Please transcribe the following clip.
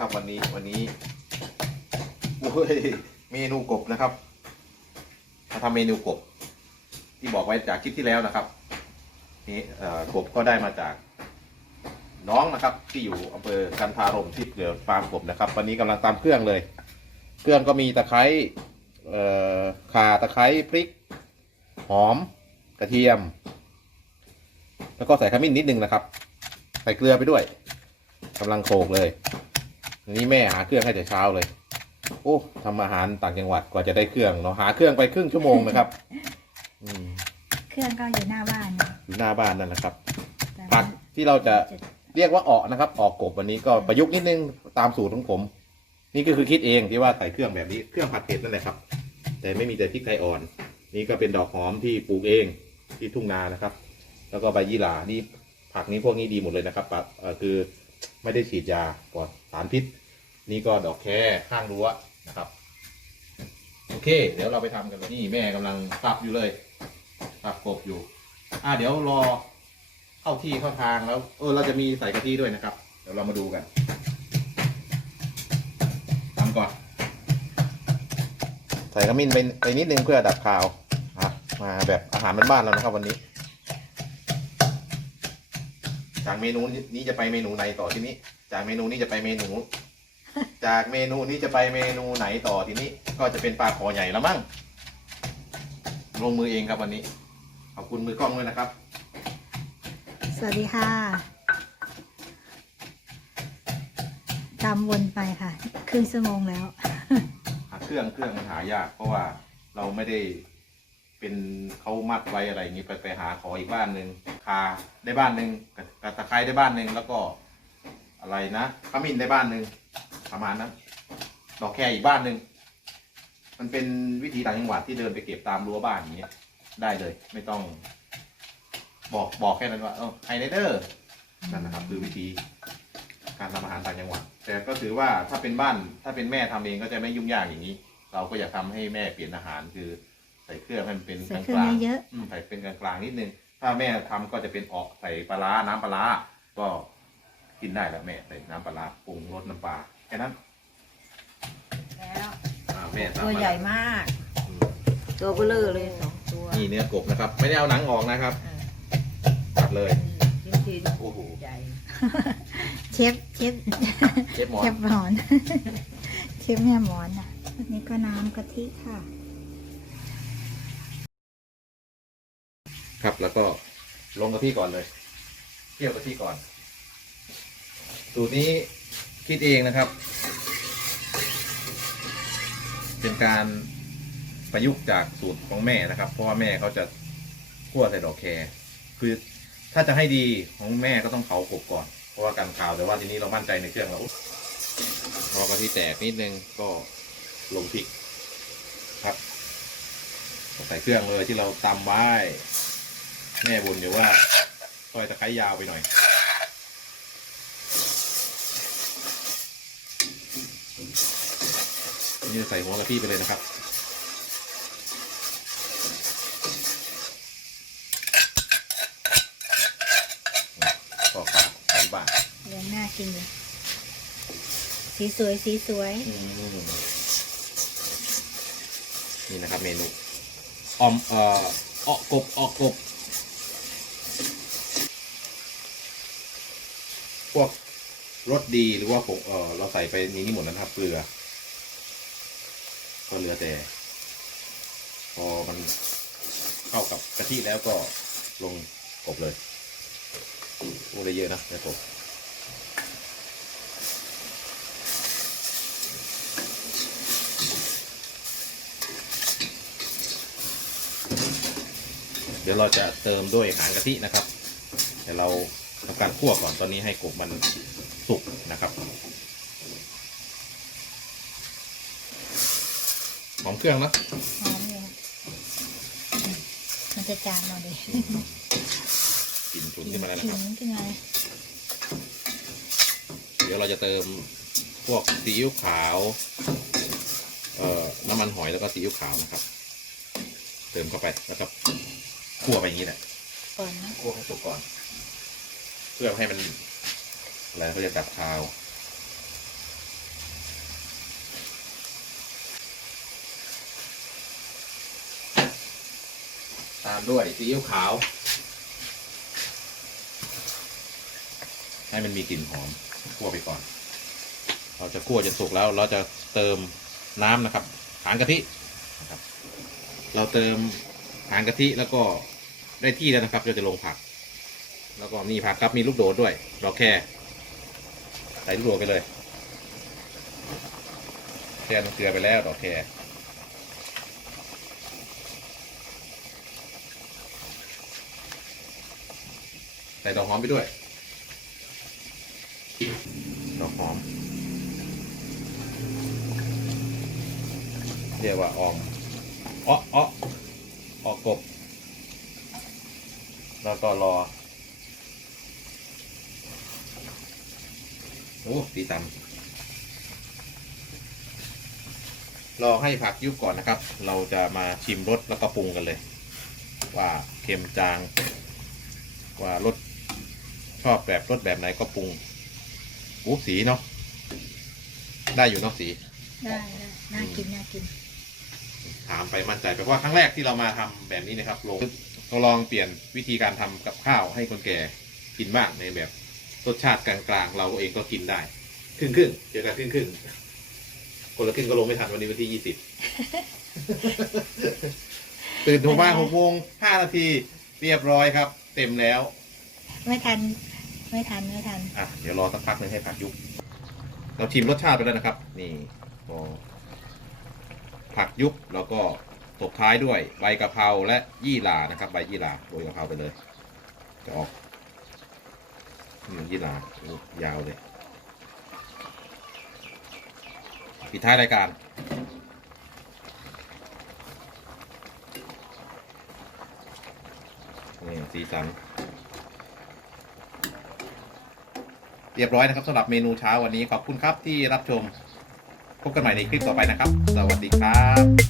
ด้วันนี้เมนูกบนะครับมาทำเมนูกบ ที่บอกไว้จากคลิปที่แล้วนะครับนี่กบก็ได้มาจากน้องนะครับ ที่อยู่อำเภอกันทารมที่เกิดฟาร์มกบนะครับ วันนี้กำลังตามเครื่องเลย เครื่องก็มีตะไคร่ข่าตะไคร้พริก หอมกระเทียม แล้วก็ใส่ขมิ้นนิดนึงนะครับ ใส่เกลือไปด้วยกำลังโขลกเลย นนี้แม่หาเครื่องให้แต่เช้าเลย โอ้ทำอาหารต่างจังหวัดกว่าจะได้เครื่องเนาะหาเครื่องไปครึ่งชั่วโมงนะครับ อืมเครื่องก็อยู่หน้าบ้านนะอยู่หน้าบ้านนั่นแหละครับแต่ผักที่เราจะเรียกว่าออกนะครับ ออกกบวันนี้ก็ประยุกต์นิดนึงตามสูตรของผม นี่ก็คือคิดเองที่ว่าใส่เครื่องแบบนี้เครื่องผัดเผ็ดนั่นแหละครับ แต่ไม่มีแต่พริกไทยอ่อน นี่ก็เป็นดอกหอมที่ปลูกเองที่ทุ่งนานะครับ แล้วก็ใบยี่หร่านี่ผักนี้พวกนี้ดีหมดเลยนะครับปัดเอ่อคือไม่ได้ฉีดยาปลอดสารพิษ นี่ก็ดอกแคข้างรั้วนะครับ โอเค เดี๋ยวเราไปทำกันเลยนี่แม่กำลังตับอยู่เลยตับกบอยู่ อ่าเดี๋ยวรอเข้าที่เข้าทางแล้ว เออ เราจะมีใส่กะทิด้วยนะครับ เดี๋ยวเรามาดูกันทำก่อน ใส่ขมิ้นไปไปนิดนึงเพื่อดับคาวอะมาแบบอาหารบ้านๆแล้วนะครับวันนี้จากเมนูนี้จะไปเมนูไหนต่อที่นี้ จากเมนูนี้จะไปเมนู จากเมนูนี้จะไปเมนูไหนต่อทีนี้ ก็จะเป็นปลาคอใหญ่แล้วมั้งลงมือเองครับวันนี้ ขอบคุณมือกล้องด้วยนะครับ สวัสดีค่ะตามวนไปค่ะ ครึ่งชั่วโมงแล้ว หาเครื่องเครื่องมันหายาก เพราะว่าเราไม่ได้เป็นเขามัดไว้อะไรอย่างนี้ไปไปหาขออีกบ้านหนึ่งคาได้บ้านหนึ่งกระกระตะไคร้ได้บ้านหนึ่งแล้วก็อะไรนะขมิ้นได้บ้านหนึ่ง ประมาณนั้นดอกแคอีกบ้านหนึ่งมันเป็นวิธีต่างจังหวัดที่เดินไปเก็บตามรั้วบ้านอย่างเงี้ย ได้เลย ไม่ต้อง บอกบอกแค่นั้นว่าเออไฮไนเดอร์นั่นนะครับ คือวิธีการทำอาหารต่างจังหวัด แต่ก็ถือว่าถ้าเป็นบ้าน ถ้าเป็นแม่ทำเองก็จะไม่ยุ่งยากอย่างนี้ เราก็อยากทำให้แม่เปลี่ยนอาหารคือใส่เครื่องให้มันเป็นกใส่ลางเครื่องกลางเยอะอืมใส่เป็นกลางกลางๆนิดนึง ถ้าแม่ทำก็จะเป็นออกใส่ปลาร้าน้ำปลาร้าก็กินได้แล้วแม่ใส่น้ำปลาร้าปรุงรสน้ำปลา แค่นั้นแล้วอ่าแม่ทำตัวมาใหญ่มากอืมตัวเบลอเลยสองตัวนี่เนื้อกบนะครับ ไม่ได้เอาหนังออกนะครับ อ่าตัดเลย ชิ้นชิ้นโอ้โหใหญ่เชฟเชฟเชฟหมอเชนฟหมอน เชฟแม่หมอนอะนี่ก็น้ำกะทิค่ะ ครับ แล้วก็ลงกะทิก่อนเลยเคี่ยวกะทิก่อน สูตรนี้ คิดเองนะครับ เป็นการประยุกต์จากสูตรของแม่นะครับ เพราะว่าแม่เขาจะคั่วใส่ดอกแครคือถ้าจะให้ดีของแม่ก็ต้องเผากบก่อน เพราะว่ากันขาวแต่ว่าทีนี้เรามั่นใจในเครื่องแล้วพอกะทิแตกนิดนึงก็ลงพริกครับใส่เครื่องเลยที่เราตำไว้ แม่บ่นอยู่ว่าซอยตะไคร้ยาวไปหน่อย นี่จะใส่หัวกะทิไปเลยนะครับก็ฝากที่บ้านยังน่ากินเลยสีสวยสีสวยอืมนี่นะครับเมนูออมเอ่อออกกบออกกบพวกรสดีหรือว่าผงเออเราใส่ไปนี้นี่หมดแล้วนะครับเกลือ ก็เหลือแต่ พอมันเข้ากับกะทิแล้วก็ลงกบเลยลงได้เยอะนะในกบเดี๋ยวเราจะเติมด้วยหางกะทินะครับ เดี๋ยวเราทำการคั่วก่อนตอนนี้ให้กบมันสุกนะครับ หอมเครื่องนะหอมเลยมันจะจานเราดิกลิ่นฉุนขึ้นมาแล้วนะครับขิงขึ้นมาเลยเดี๋ยวเราจะเติมพวกซีอิ๊วขาว เอ่อ น้ำมันหอยแล้วก็ซีอิ๊วขาวนะครับ เติมเข้าไปแล้วก็คั่วไปอย่างนี้แหละก่อนนะคั่วให้สุกก่อน เพื่อให้มันอะไรเขาจะดับคาวามด้วยซีอิ๊วขาว ให้มันมีกลิ่นหอมคั่วไปก่อน เราจะคั่วจนสุกแล้ว เราจะเติมน้ำนะครับ หางกะทินะครับ เราเติมหางกะทิแล้วก็ได้ที่แล้วนะครับ เราจะลงผัก แล้วก็มีผักครับมีลูกโดดด้วยดอกแครใส่ลูกโดดไปเลยแช่น้ำเกลือไปแล้วดอกแคร ใส่ดอกหอมไปด้วย ดอกหอม เรียกว่าออมอ้ออ้อออกกบ แล้วก็รอ โอ้ตีตำรอให้ผักยุบก่อนนะครับ เราจะมาชิมรสแล้วก็ปรุงกันเลย ว่าเค็มจาง ว่ารส ชอบแบบรสแบบไหนก็ปรุงโอ้สีเนาะได้อยู่เนาะสี ได้ได้น่ากินน่ากิน ถามไปมั่นใจไปเพราะว่าครั้งแรกที่เรามาทำแบบนี้นะครับลงเราลองเปลี่ยนวิธีการทำกับข้าวให้คนแก่กินบ้างในแบบรสชาติกลางๆ เราเองก็กินได้ ครึ่งครึ่งๆเจอกันครึ่งครึ่งๆคนละครึ่งก็ลงไม่ทันวันนี้วันที่ยี่สิบ ตื่นถูกบ้านหกโมงห้านาทีเรียบร้อยครับ เต็มแล้วไม่ ทัน ไม่ทันไม่ทัน อะเดี๋ยวรอสักพักหนึ่งให้ผักยุบเราชิมรสชาติไปแล้วนะครับ นี่พอผักยุบแล้วก็ตบท้ายด้วยใบกะเพราและยี่หร่านะครับ ใบยี่หร่าโรยกะเพราไปเลย จะออกยี่หร่ายาวเลยปิดท้ายรายการนี่สีสัน เรียบร้อยนะครับสำหรับเมนูเช้าวันนี้ขอบคุณครับที่รับชม พบกันใหม่ในคลิปต่อไปนะครับ สวัสดีครับ